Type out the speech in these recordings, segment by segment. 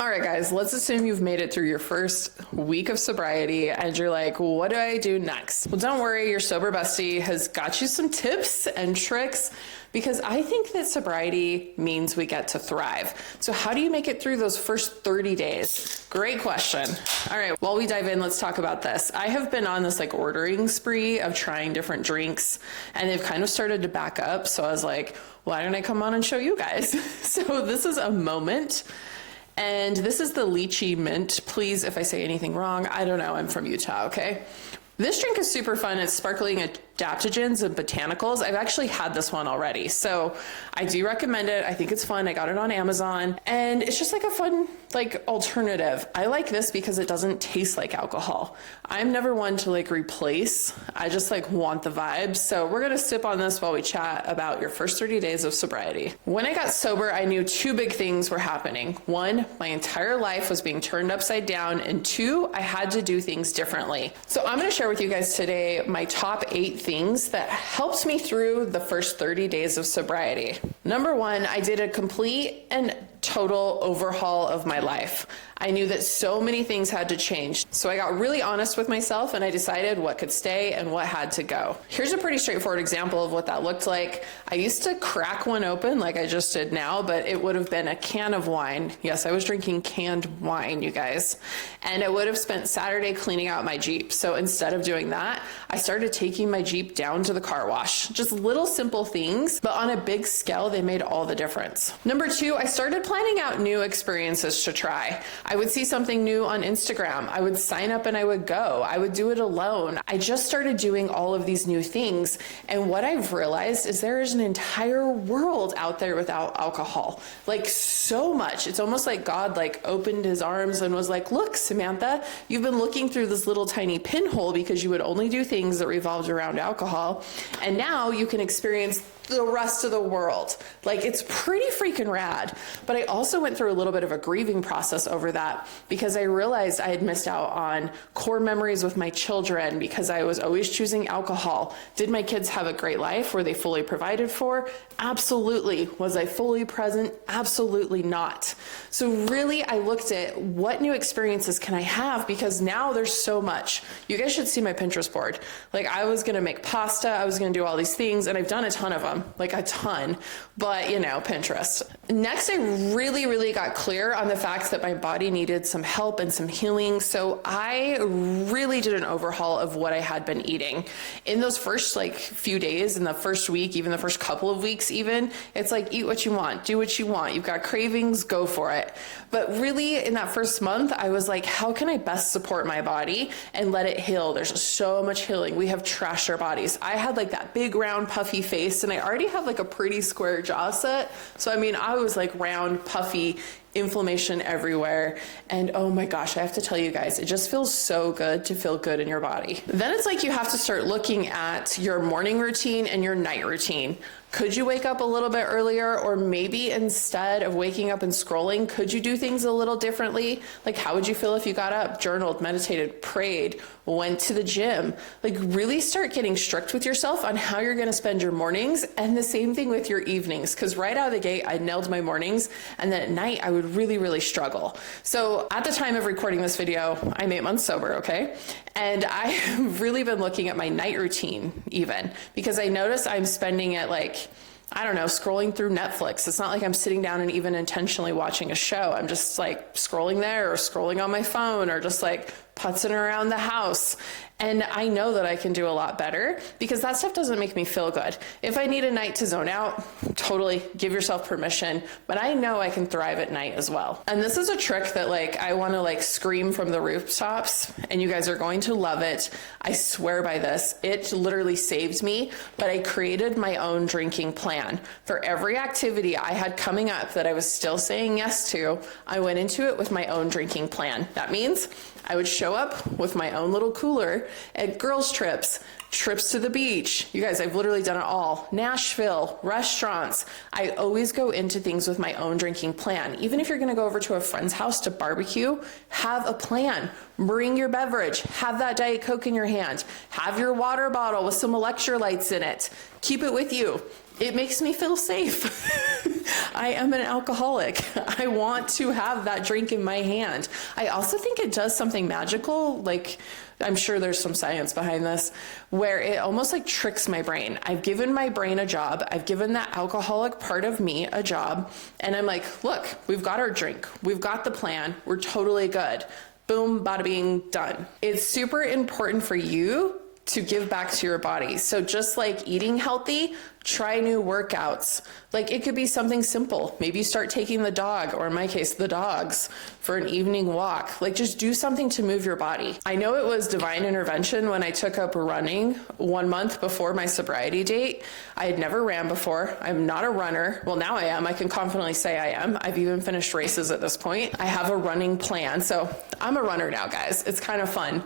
All right, guys, let's assume you've made it through your first week of sobriety and you're like, what do I do next? Well, don't worry, your sober bestie has got you some tips and tricks because I think that sobriety means we get to thrive. So how do you make it through those first 30 days? Great question. All right, while we dive in, let's talk about this. I have been on this like ordering spree of trying different drinks and they've kind of started to back up. So I was like, why don't I come on and show you guys? So this is a moment. And this is the lychee mint. Please, if I say anything wrong, I don't know, I'm from Utah, okay? This drink is super fun. It's sparkling adaptogens and botanicals. I've actually had this one already, so I do recommend it. I think it's fun. I got it on Amazon, and it's just like a fun like alternative. I like this because it doesn't taste like alcohol. I'm never one to like replace. I just like want the vibes. So we're gonna sip on this while we chat about your first 30 days of sobriety. When I got sober, I knew two big things were happening. One, my entire life was being turned upside down, and two, I had to do things differently. So I'm gonna share with you guys today my top 8 things that helped me through the first 30 days of sobriety. Number one, I did a complete and total overhaul of my life. I knew that so many things had to change. So I got really honest with myself and I decided what could stay and what had to go. Here's a pretty straightforward example of what that looked like. I used to crack one open like I just did now, but it would have been a can of wine. Yes, I was drinking canned wine, you guys. And I would have spent Saturday cleaning out my Jeep. So instead of doing that, I started taking my Jeep down to the car wash. Just little simple things, but on a big scale, they made all the difference. Number two, I started planning out new experiences to try. I would see something new on Instagram. I would sign up and I would go. I would do it alone. I just started doing all of these new things. And what I've realized is there is an entire world out there without alcohol. Like so much. It's almost like God like opened his arms and was like, look, Samantha, you've been looking through this little tiny pinhole because you would only do things that revolved around alcohol. And now you can experience the rest of the world. Like it's pretty freaking rad. But I also went through a little bit of a grieving process over that because I realized I had missed out on core memories with my children because I was always choosing alcohol. Did my kids have a great life? Were they fully provided for? Absolutely. Was I fully present? Absolutely not. So really I looked at what new experiences can I have because now there's so much. You guys should see my Pinterest board. Like I was gonna make pasta, I was gonna do all these things, and I've done a ton of them. Like a ton, but you know, Pinterest. Next, I really got clear on the fact that my body needed some help and some healing. So I really did an overhaul of what I had been eating. In those first like few days, in the first week, even the first couple of weeks even, it's like eat what you want, do what you want. You've got cravings, go for it. But really in that first month, I was like, how can I best support my body and let it heal? There's so much healing. We have trashed our bodies. I had like that big round puffy face and I already have like a pretty square jaw set. So I mean, I was like round, puffy, inflammation everywhere. And oh my gosh, I have to tell you guys, it just feels so good to feel good in your body. Then it's like you have to start looking at your morning routine and your night routine. Could you wake up a little bit earlier, or maybe instead of waking up and scrolling, could you do things a little differently? Like how would you feel if you got up, journaled, meditated, prayed, went to the gym? Like really start getting strict with yourself on how you're gonna spend your mornings, and the same thing with your evenings, because right out of the gate, I nailed my mornings, and then at night, I would really struggle. So at the time of recording this video, I'm 8 months sober, okay? And I've really been looking at my night routine even, because I notice I'm spending it like, I don't know, scrolling through Netflix. It's not like I'm sitting down and even intentionally watching a show. I'm just like scrolling there or scrolling on my phone or just like putzing around the house. And I know that I can do a lot better because that stuff doesn't make me feel good. If I need a night to zone out, totally give yourself permission, but I know I can thrive at night as well. And this is a trick that like, I wanna like scream from the rooftops and you guys are going to love it. I swear by this. It literally saved me, but I created my own drinking plan. For every activity I had coming up that I was still saying yes to, I went into it with my own drinking plan. That means I would show up with my own little cooler at girls' trips to the beach. You guys, I've literally done it all. Nashville, restaurants. I always go into things with my own drinking plan. Even if you're gonna go over to a friend's house to barbecue, have a plan. Bring your beverage, have that Diet Coke in your hand, have your water bottle with some electrolytes in it. Keep it with you. It makes me feel safe. I am an alcoholic. I want to have that drink in my hand. I also think it does something magical, like I'm sure there's some science behind this, where it almost like tricks my brain. I've given my brain a job. I've given that alcoholic part of me a job. And I'm like, look, we've got our drink. We've got the plan. We're totally good. Boom, bada bing, done. It's super important for you to give back to your body. So just like eating healthy, try new workouts. Like it could be something simple. Maybe you start taking the dog, or in my case, the dogs, for an evening walk. Like just do something to move your body. I know it was divine intervention when I took up running 1 month before my sobriety date. I had never ran before. I'm not a runner. Well, now I am. I can confidently say I am. I've even finished races at this point. I have a running plan. So I'm a runner now, guys. It's kind of fun.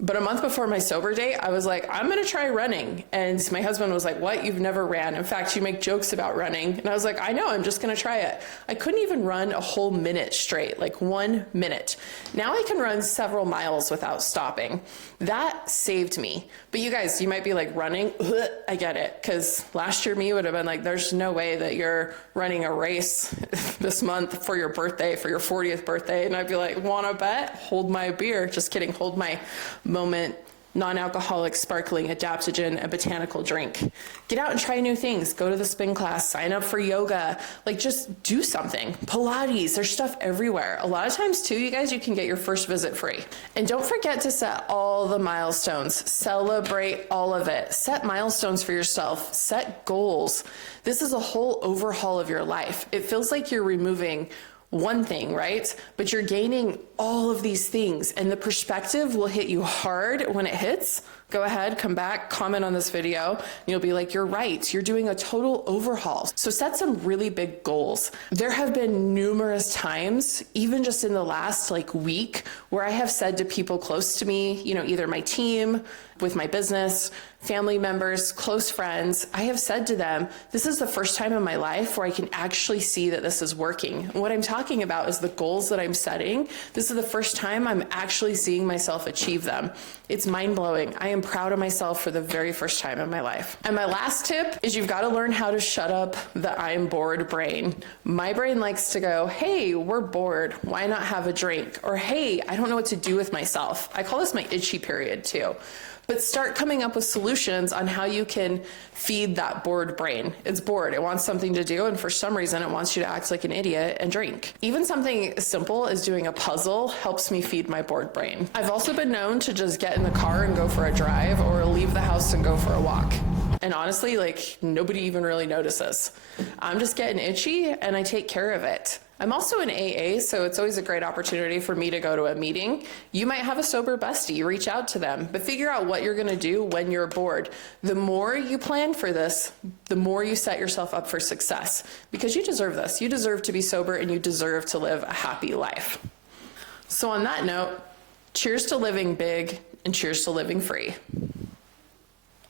But a month before my sober date, I was like, I'm gonna try running. And my husband was like, what? You've never ran. In fact, you make jokes about running. And I was like, I know, I'm just gonna try it. I couldn't even run a whole minute straight, like 1 minute. Now I can run several miles without stopping. That saved me. But you guys, you might be like, running? Ugh, I get it. Because last year me would have been like, there's no way that you're running a race this month for your birthday, for your 40th birthday. And I'd be like, wanna bet? Hold my beer. Just kidding, hold my moment non-alcoholic sparkling adaptogen and botanical drink. Get out and try new things. Go to the spin class, sign up for yoga, like just do something. Pilates, there's stuff everywhere. A lot of times too, you guys, you can get your first visit free. And don't forget to set all the milestones. Celebrate all of it. Set milestones for yourself. Set goals. This is a whole overhaul of your life. It feels like you're removing one thing, right? But you're gaining all of these things, and the perspective will hit you hard when it hits. Go ahead, come back, comment on this video, and you'll be like, you're right, you're doing a total overhaul. So set some really big goals. There have been numerous times, even just in the last week, where I have said to people close to me, either my team, with my business, family members, close friends, I have said to them, this is the first time in my life where I can actually see that this is working. And what I'm talking about is the goals that I'm setting. This is the first time I'm actually seeing myself achieve them. It's mind-blowing. I am proud of myself for the very first time in my life. And my last tip is you've got to learn how to shut up the I'm bored brain. My brain likes to go, hey, we're bored. Why not have a drink? Or hey, I don't know what to do with myself. I call this my itchy period too. But start coming up with solutions on how you can feed that bored brain. It's bored, it wants something to do, and for some reason it wants you to act like an idiot and drink. Even something as simple as doing a puzzle helps me feed my bored brain. I've also been known to just get in the car and go for a drive, or leave the house and go for a walk. And honestly, nobody even really notices. I'm just getting itchy and I take care of it. I'm also in AA, so it's always a great opportunity for me to go to a meeting. You might have a sober bestie, reach out to them, but figure out what you're gonna do when you're bored. The more you plan for this, the more you set yourself up for success, because you deserve this. You deserve to be sober and you deserve to live a happy life. So on that note, cheers to living big and cheers to living free.